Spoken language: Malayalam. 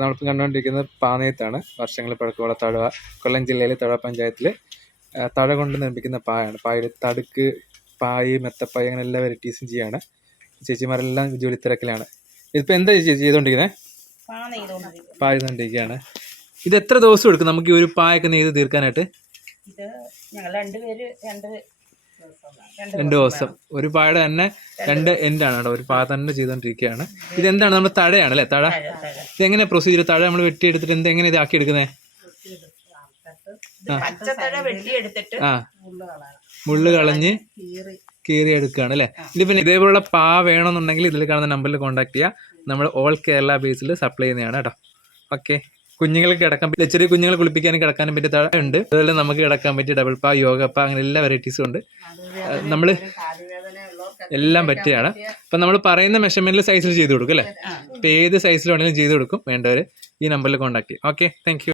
നമ്മളിപ്പോൾ കണ്ടുകൊണ്ടിരിക്കുന്നത് പാനയത്താണ്. വർഷങ്ങൾ പഴക്കമുള്ള തഴവ, കൊല്ലം ജില്ലയിലെ തഴവ പഞ്ചായത്തിൽ തഴ കൊണ്ട് നിർമ്മിക്കുന്ന പായാണ്. പായയിൽ തടുക്ക്, പായ്, മെത്തപ്പായ് അങ്ങനെ എല്ലാ വെറൈറ്റീസും ചെയ്യാണ്. ചേച്ചിമാരെല്ലാം ജോലി തിരക്കിലാണ്. ഇതിപ്പോൾ എന്താ ചേച്ചി ചെയ്തുകൊണ്ടിരിക്കുന്നത്? പായ ചെയ്തുകൊണ്ടിരിക്കുകയാണ്. ഇത് എത്ര ദിവസം എടുക്കും നമുക്ക് ഈ ഒരു പായൊക്കെ നെയ്ത് തീർക്കാനായിട്ട്? ഇത് ഞങ്ങൾ 2 പേര് 2 ദിവസം. ഒരു പായുടെ തന്നെ 2 എൻഡാണ് കേട്ടോ. ഒരു പാ തന്നെ ചെയ്തുകൊണ്ടിരിക്കുകയാണ്. ഇതെന്താണ്? നമ്മൾ തഴയാണ് അല്ലേ? തഴ ഇതെങ്ങനെ പ്രൊസീജിയർ? തഴ നമ്മൾ വെട്ടിയെടുത്തിട്ട് എങ്ങനെ ഇതാക്കി എടുക്കുന്നത്? മുള്ള് കളഞ്ഞ് കീറി എടുക്കുകയാണ് അല്ലേ? ഇതിപ്പോൾ ഇതേപോലുള്ള പാ വേണമെന്നുണ്ടെങ്കിൽ ഇതിൽ കാണുന്ന നമ്പറിൽ കോൺടാക്ട് ചെയ്യുക. നമ്മൾ ഓൾ കേരള ബേസിൽ സപ്ലൈ ചെയ്യുന്നതാണ് കേട്ടോ. ഓക്കെ. കുഞ്ഞുങ്ങൾക്ക് കിടക്കാൻ പറ്റിയ, ചെറിയ കുഞ്ഞുങ്ങളെ കുളിപ്പിക്കാനും കിടക്കാനും പറ്റിയ തഴ ഉണ്ട്. അതുപോലെ നമുക്ക് കിടക്കാൻ പറ്റിയ ഡബിൾ പാ, യോഗ പാ, അങ്ങനെ എല്ലാ വെറൈറ്റീസും ഉണ്ട്. നമ്മൾ എല്ലാം പറ്റിയാണ്. അപ്പം നമ്മൾ പറയുന്ന മെഷർമെന്റിൽ സൈസിൽ ചെയ്ത് കൊടുക്കും അല്ലേ? ഇപ്പം ഏത് സൈസിൽ വേണമെങ്കിലും ചെയ്ത് കൊടുക്കും. വേണ്ടവർ ഈ നമ്പറിൽ കോൺടാക്ട് ചെയ്യും. Okay, thank you.